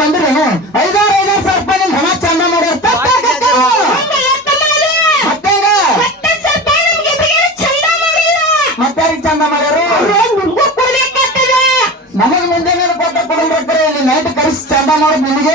ಬಂದ್ರೇನು ಐದಾರು ಐದಾರು ಸಾವಿರ ರೂಪಾಯಿ ನಿಮ್ ಹಣ ಚಂದ ಮಾಡ್ಯಾರ ಮತ್ತಾರಿಗೆ ಚಂದ ಮಾಡ್ಯಾರು ನಮಗ್ ಮುಂದೆ ಕೊಟ್ಟ ಕೊಡಂಬ್ರೆ ನೈಟ್ ಕರೆಸಿ ಚಂದ ಮಾಡಿ ನಿಮಗೆ.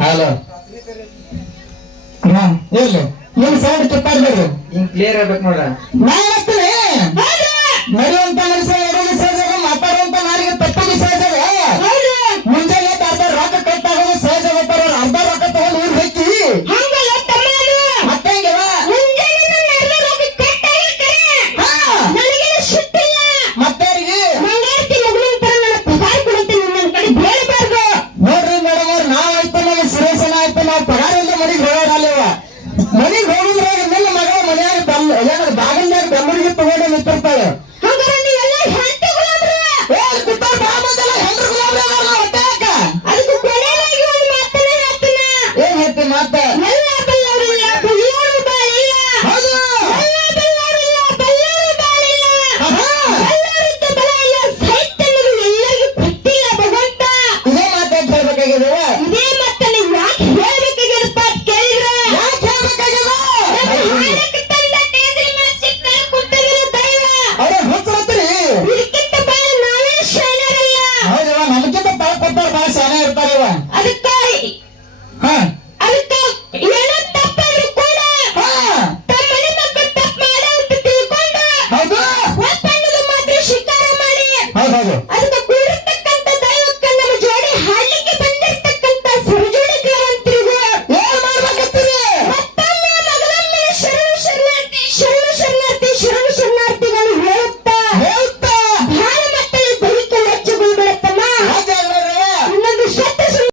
ಹಲೋ ಹಾ ಹೇಳಿ ಏನ್ ಸೌಂಡ್ ತಪ್ಪಾಡ್ಬೇಡ್ರಿ ಹಿಂಗ್ ಕ್ಲಿಯರ್ ಆಗ್ಬೇಕು ನೋಡ್ರ ಹೇಳ್ಬೇಕಾಗಿದ್ರೆ ಇದೇ ಮತ್ತಲ್ಲಿ ಯಾಕೆ ಹೇಳ್ಬೇಕಾಗಿರಪ್ಪ ಕೇಳಿದ್ರೆ? ಯಾಕೆ ನಾವೇ ನಮಗಿಂತ ಅದಕ್ಕೆ